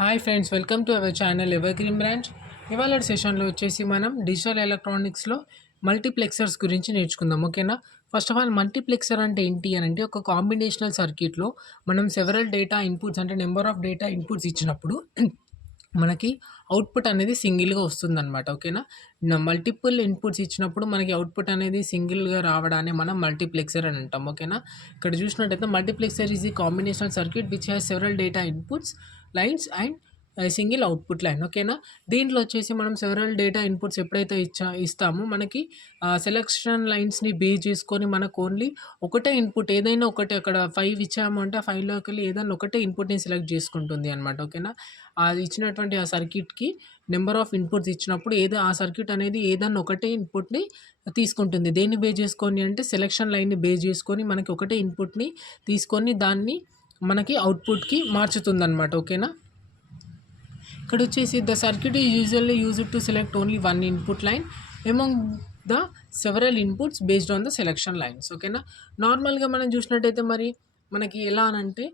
Hi friends, welcome to our channel evergreen branch. ఇవాళ సెషన్లో వచ్చేసి మనం డిజిటల్ ఎలక్ట్రానిక్స్లో మల్టీప్లెక్సర్స్ గురించి నేర్చుకుందాం. ఓకేనా. ఫస్ట్ ఆఫ్ ఆల్ మల్టీప్లెక్సర్ అంటే ఏంటి అని అంటే ఒక కాంబినేషనల్ సర్క్యూట్లో మనం సెవరల్ డేటా ఇన్పుట్స్ అంటే నెంబర్ ఆఫ్ డేటా ఇన్పుట్స్ ఇచ్చినప్పుడు మనకి అవుట్పుట్ అనేది సింగిల్గా వస్తుందన్నమాట. ఓకేనా. మల్టిపుల్ ఇన్పుట్స్ ఇచ్చినప్పుడు మనకి అవుట్పుట్ అనేది సింగిల్గా రావడాన్ని మనం మల్టీప్లెక్సర్ అని అంటాం. ఓకేనా. ఇక్కడ చూసినట్టయితే మల్టీప్లెక్సర్ ఈజ్ ఈ combinational circuit which has several data inputs lines and single output line. ఓకేనా. దీంట్లో వచ్చేసి మనం సెవరల్ డేటా ఇన్పుట్స్ ఎప్పుడైతే ఇస్తామో మనకి సెలెక్షన్ లైన్స్ని బేస్ చేసుకొని మనకు ఓన్లీ ఒకటే ఇన్పుట్ ఏదైనా ఒకటి అక్కడ 5 ఇచ్చాము అంటే 5లోకి వెళ్ళి ఏదైనా ఒకటే ఇన్పుట్ని సెలెక్ట్ చేసుకుంటుంది అనమాట. ఓకేనా. అది ఇచ్చినటువంటి ఆ సర్క్యూట్కి నెంబర్ ఆఫ్ ఇన్పుట్స్ ఇచ్చినప్పుడు ఆ సర్క్యూట్ అనేది ఏదన్నా ఒకటే ఇన్పుట్ని తీసుకుంటుంది. దేన్ని బేస్ చేసుకొని అంటే సెలెక్షన్ లైన్ని బేస్ చేసుకొని మనకి ఒకటే ఇన్పుట్ని తీసుకొని దాన్ని మనకి అవుట్పుట్కి మార్చుతుందన్నమాట. ఓకేనా. ఇక్కడ వచ్చేసి the circuit is usually used to select only one input line among the several inputs based on the selection lines. ఓకేనా. నార్మల్గా మనం చూసినట్టయితే మరి మనకి ఎలా అనంటే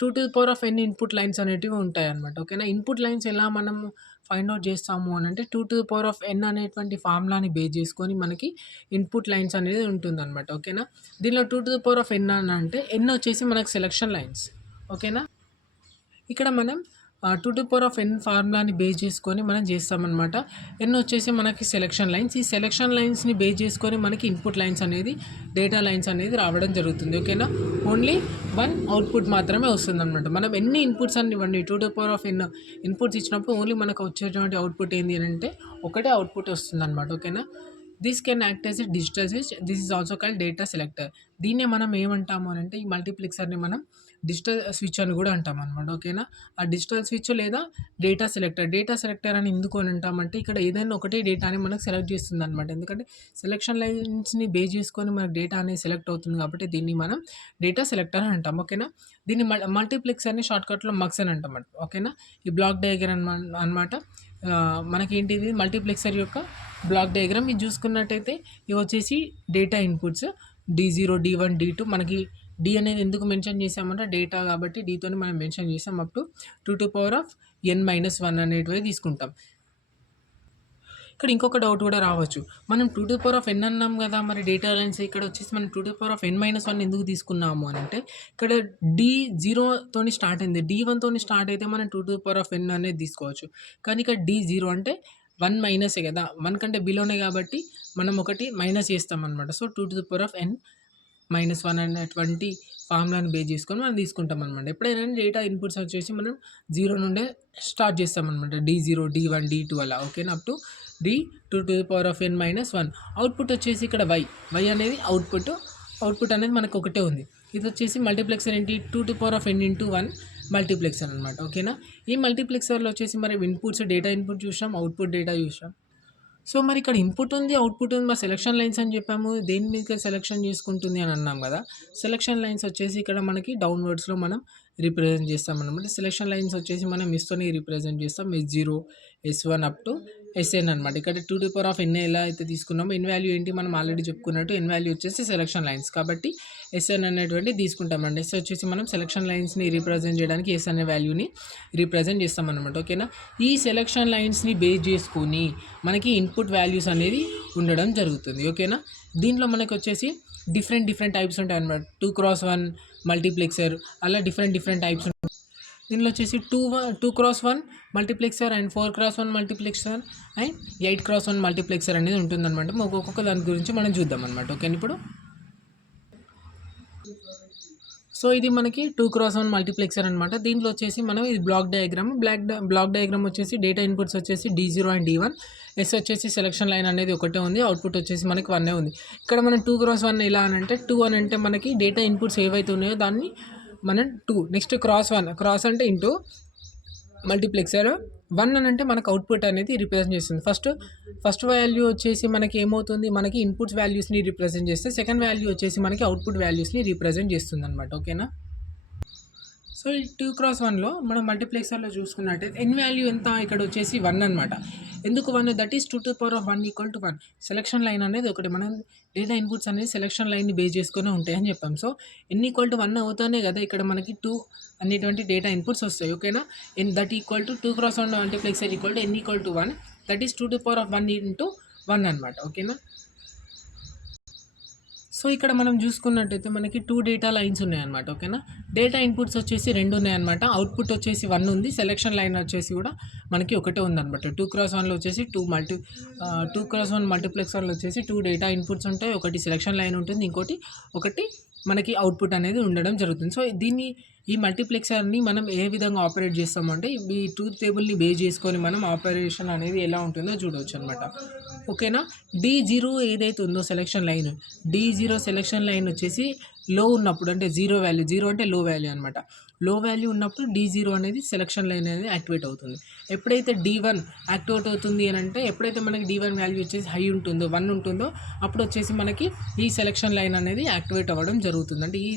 2n ఇన్పుట్ లైన్స్ అనేటివి ఉంటాయి అన్నమాట. ఓకేనా. ఇన్పుట్ లైన్స్ ఎలా మనం ఫైండ్ అవుట్ చేస్తాము అని అంటే 2n అనేటువంటి ఫార్ములాని బేస్ చేసుకొని మనకి ఇన్పుట్ లైన్స్ అనేది ఉంటుందన్నమాట. ఓకేనా. దీనిలో 2n అని అంటే n వచ్చేసి మనకు సెలెక్షన్ లైన్స్. ఓకేనా. ఇక్కడ మనం 2n ఫార్ములాని బేస్ చేసుకొని మనం చేస్తామన్నమాట. ఎన్ వచ్చేసి మనకి సెలెక్షన్ లైన్స్. ఈ సెలెక్షన్ లైన్స్ని బేస్ చేసుకొని మనకి ఇన్పుట్ లైన్స్ అనేది డేటా లైన్స్ అనేది రావడం జరుగుతుంది. ఓకేనా. ఓన్లీ వన్ అవుట్పుట్ మాత్రమే వస్తుందన్నమాట. మనం ఎన్ని ఇన్పుట్స్ అని ఇవ్వండి 2n ఇన్పుట్స్ ఇచ్చినప్పుడు ఓన్లీ మనకు వచ్చేటువంటి అవుట్పుట్ ఏంటి అని అంటే ఒకటే అవుట్పుట్ వస్తుందన్నమాట. ఓకేనా. This can act as a digital switch. This is also called data selector. దీన్నే మనం ఏమంటాము అని అంటే ఈ మల్టీప్లెక్సర్ని మనం డిజిటల్ స్విచ్ అని కూడా అంటాం అనమాట. ఓకేనా. ఆ డిజిటల్ స్విచ్ లేదా డేటా సెలెక్టర్ అని ఎందుకు అని అంటామంటే ఇక్కడ ఏదైనా ఒకటే డేటాని మనకు సెలెక్ట్ చేస్తుంది అనమాట. ఎందుకంటే సెలెక్షన్ లైన్స్ని బేస్ చేసుకొని మనకు డేటా అనేది సెలెక్ట్ అవుతుంది కాబట్టి దీన్ని మనం డేటా సెలెక్టర్ అని అంటాం. ఓకేనా. దీన్ని మల్టీప్లెక్సర్ని షార్ట్కట్లో మక్స్ అని అంటాం. ఓకేనా. ఈ బ్లాక్ డయాగ్రామ్ అనమాట. మనకేంటిది మల్టీప్లెక్సర్ యొక్క బ్లాక్ డయాగ్రామ్. ఇది చూసుకున్నట్టయితే ఇవి వచ్చేసి data inputs D0 D1 D2. మనకి డి అనేది ఎందుకు మెన్షన్ చేసామంటే డేటా కాబట్టి డీతోని మనం మెన్షన్ చేసాం. అప్ టు 2n-1 అనేటివి తీసుకుంటాం. ఇక్కడ ఇంకొక డౌట్ కూడా రావచ్చు. మనం 2n అన్నాం కదా, మరి డేటా లైన్స్ ఇక్కడ వచ్చేసి మనం 2n-1 ఎందుకు తీసుకున్నాము అని అంటే ఇక్కడ D0తోని స్టార్ట్ అయింది. D1తోని స్టార్ట్ అయితే మనం 2n అనేది తీసుకోవచ్చు. కానీ ఇక్కడ D0 అంటే 1 మైనసే కదా, 1 కంటే బిలోనే కాబట్టి మనం ఒకటి మైనస్ చేస్తాం అనమాట. సో 2n-1 అనేటువంటి ఫార్ములాని బేస్ చేసుకొని మనం తీసుకుంటాం అనమాట. ఎప్పుడైనా డేటా ఇన్పుట్స్ వచ్చేసి మనం 0 నుండే స్టార్ట్ చేస్తాం అనమాట. D0 D1 D2 అలా. ఓకేనా. Up to D2n-1. అవుట్పుట్ వచ్చేసి ఇక్కడ y అనేది అవుట్పుట్ అనేది మనకు ఒకటే ఉంది. ఇది వచ్చేసి మల్టీప్లెక్సర్ ఏంటి 2n-1 మల్టీప్లెక్సర్ అనమాట. ఓకేనా. ఈ మల్టీప్లెక్సర్లో వచ్చేసి మరి ఇన్పుట్స్ డేటా ఇన్పుట్ చూసాం, అవుట్పుట్ డేటా చూసాం. సో మరి ఇక్కడ ఇన్పుట్ ఉంది, అవుట్పుట్ ఉంది, మరి సెలెక్షన్ లైన్స్ అని చెప్పాము. దేని మీద సెలెక్షన్ చేసుకుంటుంది అని అన్నాం కదా. సెలెక్షన్ లైన్స్ వచ్చేసి ఇక్కడ మనకి డౌన్వర్డ్స్లో మనం రిప్రజెంట్ చేస్తాం అనమాట. సెలెక్షన్ లైన్స్ వచ్చేసి మనం ఎస్తోని రిప్రజెంట్ చేస్తాం. S0 S1 up to Sn అనమాట. ఇక్కడ 2n ఎలా అయితే తీసుకున్నామో ఎన్ వాల్యూ ఏంటి మనం ఆల్రెడీ చెప్పుకున్నట్టు ఎన్ వాల్యూ వచ్చేసి సెలెక్షన్ లైన్స్ కాబట్టి Sn అనేటువంటి తీసుకుంటామండి. ఎస్ వచ్చేసి మనం సెలెక్షన్ లైన్స్ని రిప్రజెంట్ చేయడానికి ఎస్ అనే వాల్యూని రిప్రజెంట్ చేస్తాం అనమాట. ఓకేనా. ఈ సెలెక్షన్ లైన్స్ని బేస్ చేసుకొని మనకి ఇన్పుట్ వాల్యూస్ అనేది ఉండడం జరుగుతుంది. ఓకేనా. దీంట్లో మనకి వచ్చేసి డిఫరెంట్ టైప్స్ ఉంటాయి అనమాట. 2x1 మల్టీప్లెక్సర్ అలా డిఫరెంట్ టైప్స్ ఉంటాయి. దీనిలో వచ్చేసి 2x1 multiplexer and 4x1 multiplexer and 8x1 multiplexer అనేది ఉంటుందన్నమాట. ఒక్కొక్క దాని గురించి మనం చూద్దాం అనమాట. ఓకేనా. ఇప్పుడు సో ఇది మనకి 2x1 మల్టీప్లెక్సర్ అనమాట. దీంట్లో వచ్చేసి మనం ఇది బ్లాక్ డయాగ్రామ్ వచ్చేసి డేటా ఇన్పుట్స్ వచ్చేసి D0 అండ్ D1. ఎస్ వచ్చేసి సెలెక్షన్ లైన్ అనేది ఒకటే ఉంది, అవుట్పుట్ వచ్చేసి మనకి 1 ఉంది. ఇక్కడ మనం 2x1 ఎలా అని అంటే 2 అని అంటే మనకి డేటా ఇన్పుట్స్ ఏవైతే ఉన్నాయో దాన్ని మనం 2 నెక్స్ట్ క్రాస్ అంటే ఇంటూ మల్టీప్లెక్సర్ 1 అని అంటే మనకు అవుట్పుట్ అనేది రిప్రజెంట్ చేస్తుంది. ఫస్ట్ వాల్యూ వచ్చేసి మనకి ఏమవుతుంది, మనకి ఇన్పుట్స్ వాల్యూస్ని రిప్రజెంట్ చేస్తే సెకండ్ వాల్యూ వచ్చేసి మనకి అవుట్పుట్ వాల్యూస్ని రిప్రజెంట్ చేస్తుంది అనమాట. ఓకేనా. సో ఈ 2x1లో మనం మల్టీప్లెక్సర్లో చూసుకున్నట్టయితే ఎన్ వాల్యూ ఎంత ఇక్కడ వచ్చేసి 1 అనమాట. ఎందుకు 1? That is 2^1 = 1. సెలక్షన్ లైన్ అనేది ఒకటి. మనం డేటా ఇన్పుట్స్ అనేది సెలక్షన్ లైన్ని బేస్ చేసుకొని ఉంటాయని చెప్పాం. సో n = 1 అవుతానే కదా ఇక్కడ మనకి 2 అనేటువంటి డేటా ఇన్పుట్స్ వస్తాయి. ఓకేనా? That equal to 2x1 multiplexer n = 1. That is 2^1 × 1 అనమాట. ఓకేనా? సో ఇక్కడ మనం చూసుకున్నట్టయితే మనకి 2 డేటా లైన్స్ ఉన్నాయన్నమాట. ఓకేనా? డేటా ఇన్పుట్స్ వచ్చేసి 2 ఉన్నాయన్నమాట. అవుట్పుట్ వచ్చేసి 1 ఉంది. సెలక్షన్ లైన్ వచ్చేసి కూడా మనకి ఒకటే ఉందన్నమాట. 2x1లో వచ్చేసి 2x1 మల్టీప్లెక్సర్లో వచ్చేసి 2 డేటా ఇన్పుట్స్ ఉంటాయి. ఒకటి సెలక్షన్ లైన్ ఉంటుంది, ఒకటి మనకి అవుట్పుట్ అనేది ఉండడం జరుగుతుంది. సో ఈ మల్టీప్లెక్సర్ని మనం ఏ విధంగా ఆపరేట్ చేస్తామంటే ఈ ట్రూత్ టేబుల్ని బేస్ చేసుకొని మనం ఆపరేషన్ అనేది ఎలా ఉంటుందో చూడవచ్చు అనమాట. ఓకేనా? D0 ఏదైతే ఉందో selection line, D0 selection line వచ్చేసి లో ఉన్నప్పుడు, అంటే 0 వాల్యూ, 0 అంటే లో వాల్యూ అనమాట. లో వాల్యూ ఉన్నప్పుడు D0 అనేది సెలక్షన్ లైన్ అనేది యాక్టివేట్ అవుతుంది. ఎప్పుడైతే D1 యాక్టివేట్ అవుతుంది అని అంటే ఎప్పుడైతే మనకి D1 వాల్యూ వచ్చేసి హై ఉంటుందో, 1 ఉంటుందో, అప్పుడు వచ్చేసి మనకి ఈ సెలక్షన్ లైన్ అనేది యాక్టివేట్ అవ్వడం జరుగుతుంది. అంటే ఈ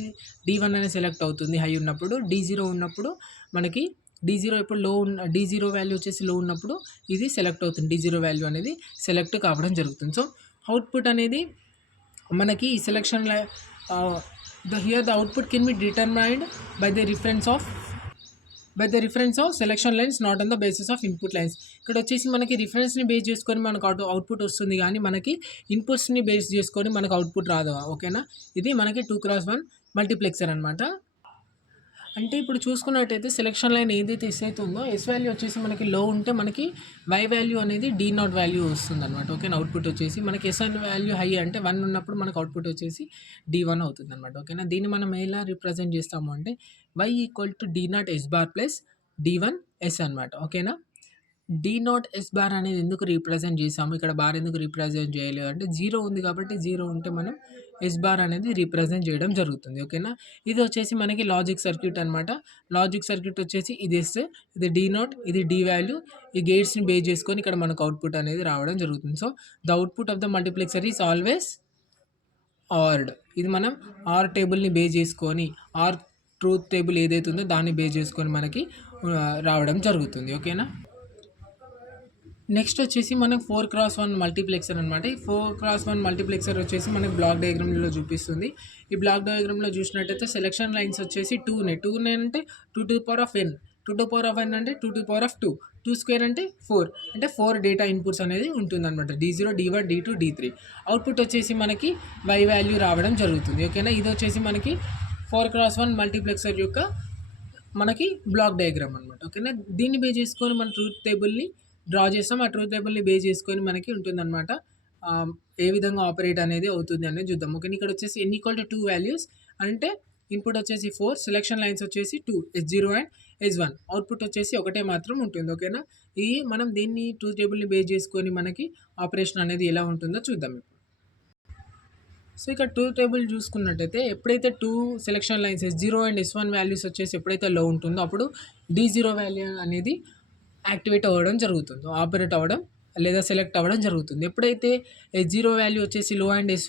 D1 అనేది సెలెక్ట్ అవుతుంది హై ఉన్నప్పుడు. D0 ఉన్నప్పుడు మనకి D0 ఎప్పుడు D0 వాల్యూ వచ్చేసి లో ఉన్నప్పుడు ఇది సెలెక్ట్ అవుతుంది. D0 వాల్యూ అనేది సెలెక్ట్ కావడం జరుగుతుంది. సో అవుట్పుట్ అనేది మనకి ఈ selection here the output can be determined by the reference of selection lines, not on the basis of input lines. ఇక్కడ వచ్చేసి మనకి రిఫరెన్స్ని బేస్ చేసుకొని మనకు అవుట్పుట్ వస్తుంది, కానీ మనకి ఇన్పుట్స్ని బేస్ చేసుకొని మనకు అవుట్పుట్ రాదు. ఓకేనా? ఇది మనకి 2x1 మల్టీప్లెక్సర్ అనమాట. అంటే ఇప్పుడు చూసుకున్నట్టయితే సెలక్షన్ లైన్ ఏదైతే ఎస్ అవుతుందో, ఎస్ వాల్యూ వచ్చేసి మనకి లో ఉంటే మనకి వై వాల్యూ అనేది D0 వాల్యూ వస్తుంది అనమాట. ఓకేనా? అవుట్పుట్ వచ్చేసి మనకి ఎస్ వాల్యూ హై అంటే 1 ఉన్నప్పుడు మనకు అవుట్పుట్ వచ్చేసి D1 అవుతుంది అనమాట. ఓకేనా? దీన్ని మనం ఎలా రిప్రజెంట్ చేస్తాము అంటే y = D0 S bar plus D1 S అనమాట. ఓకేనా? D0 S బార్ అనేది ఎందుకు రిప్రజెంట్ చేసాము, ఇక్కడ బార్ ఎందుకు రిప్రజెంట్ చేయలేదు అంటే 0 ఉంది కాబట్టి 0 ఉంటే మనం S బార్ అనేది రిప్రజెంట్ చేయడం జరుగుతుంది. ఓకేనా? ఇది వచ్చేసి మనకి లాజిక్ సర్క్యూట్ అనమాట. లాజిక్ సర్క్యూట్ వచ్చేసి ఇది S, ఇది D0, ఇది D వాల్యూ. ఈ గేట్స్ని బేస్ చేసుకొని ఇక్కడ మనకు అవుట్పుట్ అనేది రావడం జరుగుతుంది. So the output of the multiplexer is always ORed. ఇది మనం ఆర్ టేబుల్ని బేస్ చేసుకొని, ఆర్ ట్రూత్ టేబుల్ ఏదైతే ఉందో దాన్ని బేస్ చేసుకొని మనకి రావడం జరుగుతుంది. ఓకేనా? నెక్స్ట్ వచ్చేసి మనకు 4x1 మల్టీప్లెక్సర్ అనమాట. ఈ 4x1 మల్టీప్లెక్సర్ వచ్చేసి మనకి బ్లాక్ డయాగ్రామ్లో చూపిస్తుంది. ఈ బ్లాక్ డయాగ్రామ్లో చూసినట్టయితే సెలక్షన్ లైన్స్ వచ్చేసి 2 అంటే 2^n, 2^n అంటే 2^2, 2² అంటే 4, అంటే 4 డేటా ఇన్పుట్స్ అనేది ఉంటుందన్నమాట. D0, D1, D2, D3. Output వచ్చేసి మనకి y వాల్యూ రావడం జరుగుతుంది. ఓకేనా? ఇది వచ్చేసి మనకి 4x1 మల్టీప్లెక్సర్ యొక్క మనకి బ్లాక్ డయాగ్రామ్ అనమాట. ఓకేనా? దీన్ని బేస్ చేసుకొని మన ట్రూత్ టేబుల్ని డ్రా చేస్తాం. ఆ ట్రూత్ టేబుల్ని బేస్ చేసుకొని మనకి ఉంటుందన్నమాట. ఏ విధంగా ఆపరేట్ అనేది అవుతుంది అనేది చూద్దాం. ఓకే, ఇక్కడ వచ్చేసి n = 2 వాల్యూస్ అంటే ఇన్పుట్ వచ్చేసి 4, సెలక్షన్ లైన్స్ వచ్చేసి 2, S0 అండ్ S1. అవుట్పుట్ వచ్చేసి ఒకటే మాత్రం ఉంటుంది. ఓకేనా? ఈ మనం దీన్ని ట్రూత్ టేబుల్ని బేస్ చేసుకొని మనకి ఆపరేషన్ అనేది ఎలా ఉంటుందో చూద్దాం. సో ఇక్కడ ట్రూత్ టేబుల్ చూసుకున్నట్టయితే ఎప్పుడైతే 2 selection lines S0 and S1 values వచ్చేసి ఎప్పుడైతే లో ఉంటుందో అప్పుడు D0 వాల్యూ అనేది యాక్టివేట్ అవ్వడం జరుగుతుంది, ఆపరేట్ అవ్వడం లేదా సెలెక్ట్ అవ్వడం జరుగుతుంది. ఎప్పుడైతే S0 వాల్యూ వచ్చేసి లో అండ్ S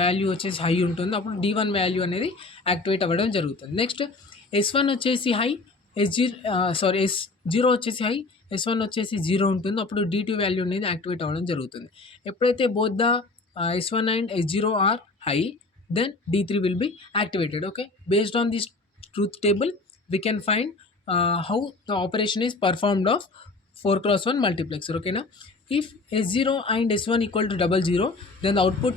వాల్యూ వచ్చేసి హై ఉంటుందో అప్పుడు D1 వాల్యూ అనేది యాక్టివేట్ అవ్వడం జరుగుతుంది. నెక్స్ట్ S1 వచ్చేసి హై, S0 వచ్చేసి హై, S1 వచ్చేసి 0 ఉంటుందో అప్పుడు D2 వాల్యూ అనేది యాక్టివేట్ అవ్వడం జరుగుతుంది. ఎప్పుడైతే both the S1 and S0 are high, then D3 will be activated. Okay, based on this truth table we can find how the operation is performed of 4x1 multiplexer. Okay na, if S0 and S1 equal to 00, then the output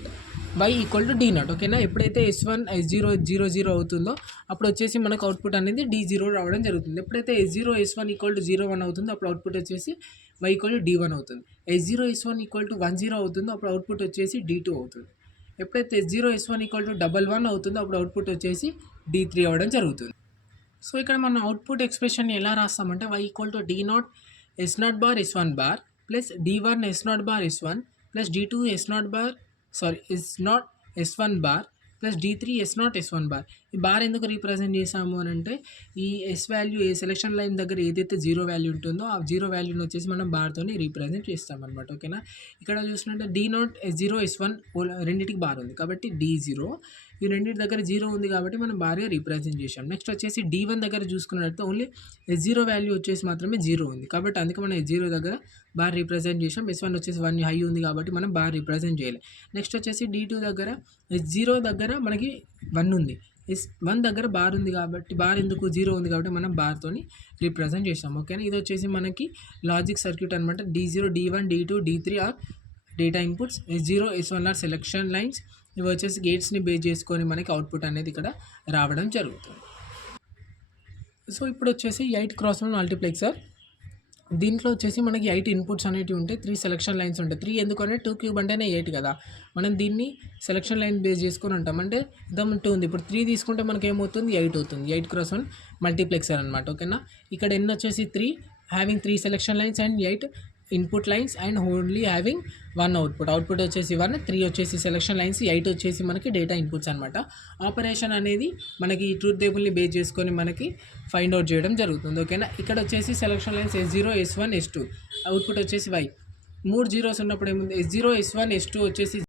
y equal to D0. Okay నా, ఎప్పుడైతే S1 S0 00 అవుతుందో అప్పుడు వచ్చేసి మనకు output అనేది D0 రావడం జరుగుతుంది. ఎప్పుడైతే S0 S1 equal to 01 అవుతుందో అప్పుడు అవుట్పుట్ వచ్చేసి y equal to D1 అవుతుంది. S0 S1 equal to 10 అవుతుందో అప్పుడు అవుట్పుట్ వచ్చేసి D2 అవుతుంది. ఎప్పుడైతే S0 S1 equal to 11 అవుతుందో అప్పుడు అవుట్పుట్ వచ్చేసి D3 అవ్వడం జరుగుతుంది. సో ఇక్కడ మనం అవుట్పుట్ ఎక్స్ప్రెషన్ ఎలా రాస్తామంటే y equal to D0 S0 bar S1 bar plus D1 S0 bar S1 plus D2 S0 S1 bar plus D3 S0 S1 bar. ఈ bar ఎందుకు రీప్రజెంట్ చేసాము అని అంటే ఈ ఎస్ వాల్యూ ఏ సెలక్షన్ లైన్ దగ్గర ఏదైతే 0 value ఉంటుందో ఆ 0 వాల్యూని వచ్చేసి మనం బార్తోని రీప్రజెంట్ చేస్తామన్నమాట. ఓకేనా, ఇక్కడ చూసినట్టే D0 S0 S1 రెండింటికి బార్ ఉంది కాబట్టి D0 ఈ రెండింటి దగ్గర 0 ఉంది కాబట్టి మనం బార్‌గా రిప్రజెంట్ చేసాం. నెక్స్ట్ వచ్చేసి D1 దగ్గర చూసుకున్నట్లయితే ఓన్లీ S0 వాల్యూ వచ్చేసి మాత్రమే 0 ఉంది. కాబట్టి అందుకే మనం S0 దగ్గర బార్ రిప్రజెంట్ చేసాం. S1 వచ్చేసి 1 హై ఉంది కాబట్టి మనం బార్ రిప్రజెంట్ చేయలే. నెక్స్ట్ వచ్చేసి D2 దగ్గర S0 దగ్గర మనకి 1 ఉంది. S1 దగ్గర బార్ ఉంది కాబట్టి బార్ ఎందుకు 0 ఉంది కాబట్టి మనం బార్‌తోని రిప్రజెంట్ చేసాం. ఓకేనా. ఇది వచ్చేసి మనకి లాజిక్ సర్క్యూట్ అనమాట. D0, D1, D2, D3 are data inputs. S0, S1 are selection lines. ఇవి వచ్చేసి గేట్స్ని బేస్ చేసుకొని మనకి అవుట్పుట్ అనేది ఇక్కడ రావడం జరుగుతుంది. సో ఇప్పుడు వచ్చేసి 8 క్రాస్ 1 మల్టీప్లెక్సర్. దీంట్లో వచ్చేసి మనకి 8 ఇన్పుట్స్ అనేటివి ఉంటాయి, 3 సెలక్షన్ లైన్స్ ఉంటాయి. 3 ఎందుకంటే 2 క్యూబ్ అంటేనే 8 కదా. మనం దీన్ని సెలక్షన్ లైన్ బేస్ చేసుకొని ఉంటాం. అంటే 2 ఉంది. ఇప్పుడు 3 తీసుకుంటే మనకి ఏమవుతుంది, 8 అవుతుంది. 8 క్రాస్ 1 మల్టీప్లెక్సర్ అనమాట. ఓకేనా. ఇక్కడ ఎన్ని వచ్చేసి 3 having 3 selection lines and 8 input lines and only having 1 output వచ్చేసి 1, 3 వచ్చేసి సెలక్షన్ లైన్స్, 8 వచ్చేసి మనకి డేటా ఇన్పుట్స్ అనమాట. ఆపరేషన్ అనేది మనకి ట్రూత్ టేబుల్ని బేస్ చేసుకొని మనకి ఫైండ్ అవుట్ చేయడం జరుగుతుంది. ఓకేనా. ఇక్కడ వచ్చేసి selection lines S0, S1, S2, output వచ్చేసి Y. 3 జీరోస్ ఉన్నప్పుడు ఏముంది, S0, S1, S2 వచ్చేసి.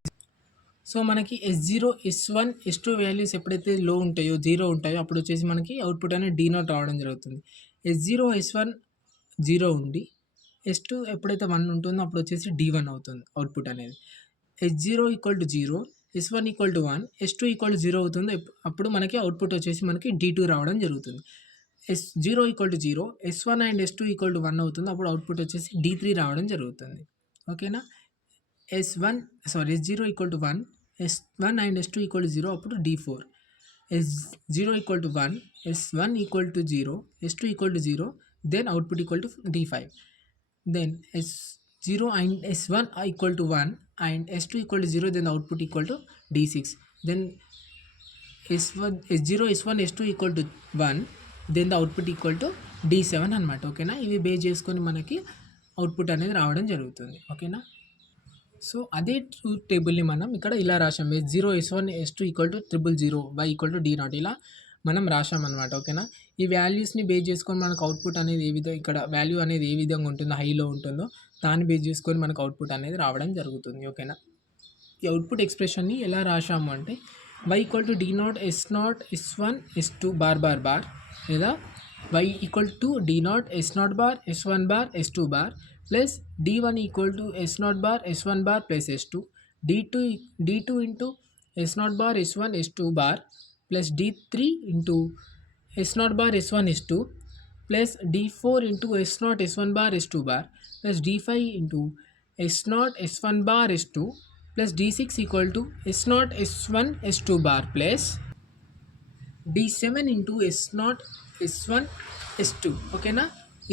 సో మనకి S0, S1, S2 వాల్యూస్ ఎప్పుడైతే లో ఉంటాయో 0 ఉంటాయో అప్పుడు వచ్చేసి మనకి అవుట్పుట్ అనేది D0 రావడం జరుగుతుంది. S0, S1 0 ఉండి S2 ఎప్పుడైతే 1 ఉంటుందో అప్పుడు వచ్చేసి D1 అవుతుంది అవుట్పుట్ అనేది. S0 = 0, S1 = 1, S2 = 0 అవుతుంది. అప్పుడు మనకి అవుట్పుట్ వచ్చేసి మనకి D2 రావడం జరుగుతుంది. S0 = 0, S1 అండ్ S2 = 1 అవుతుంది. అప్పుడు అవుట్పుట్ వచ్చేసి D3 రావడం జరుగుతుంది. ఓకేనా. S0 = 1, S1 అండ్ S2 = 0, అప్పుడు D4. S0 = 1, S1 = 0, S2 = 0, then output = D5. Then S0 and S1 = 1 and S2 = 0, then output = D6. Then S0, S1, S2 = 1, then the output = D7 అనమాట. ఓకేనా. ఇవి బేస్ చేసుకొని మనకి అవుట్పుట్ అనేది రావడం జరుగుతుంది. ఓకేనా. సో అదే ట్రూత్ టేబుల్ని మనం ఇక్కడ ఇలా రాసాం. S0, S1, S2 = 000, Y = D0 ఇలా మనం రాసామన్నమాట. ఓకేనా. ఈ వాల్యూస్ని బేస్ చేసుకొని మనకు అవుట్పుట్ అనేది ఏ విధంగా ఇక్కడ వాల్యూ అనేది ఏ విధంగా ఉంటుందో, హైలో ఉంటుందో దాన్ని బేస్ చేసుకొని మనకు అవుట్పుట్ అనేది రావడం జరుగుతుంది. ఓకేనా. ఈ అవుట్పుట్ ఎక్స్ప్రెషన్ని ఎలా రాసాము అంటే Y = D0, S0, S1, S2 bar bar bar, లేదా Y = D0, S0 bar, S1 bar, S2 bar plus D1 = S0 bar, S1 bar plus S2, D2 into S0 bar, S1, S2 bar plus D3 into S0 bar, S1, S2 plus D4 into S0, S1 bar, S2 bar plus D5 into S0, S1 bar, S2 plus D6 = S0, S1, S2 bar plus D7 into S0, S1, S2. ఓకేనా.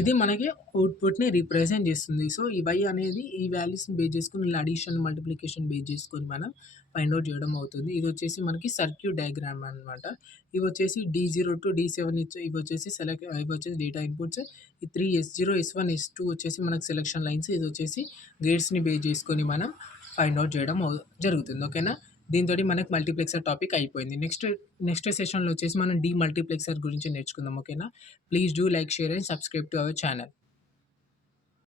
ఇది మనకి అవుట్పుట్ని represent చేస్తుంది. So ఈ Y అనేది ఈ వాల్యూస్ని base చేసుకొని ఇలా అడిషన్, మల్టిప్లికేషన్ బేస్ చేసుకొని మనం ఫైండ్ అవుట్ చేయడం అవుతుంది. ఇది వచ్చేసి మనకి సర్క్యూట్ డయాగ్రామ్ అనమాట. ఇవి వచ్చేసి D0 to D7 ఇవి వచ్చేసి డేటా ఇన్పుట్స్. ఈ 3 S0, S1, S2 వచ్చేసి మనకి సెలక్షన్ లైన్స్. ఇది వచ్చేసి గేట్స్ని బేస్ చేసుకొని మనం ఫైండ్ అవుట్ చేయడం జరుగుతుంది. ఓకేనా. దీంతో మనకి మల్టీప్లెక్సర్ టాపిక్ అయిపోయింది. నెక్స్ట్ సెషన్లో వచ్చేసి మనం డీమల్టీప్లెక్సర్ గురించి నేర్చుకుందాం. ఓకేనా. Please do like, share and subscribe to our channel.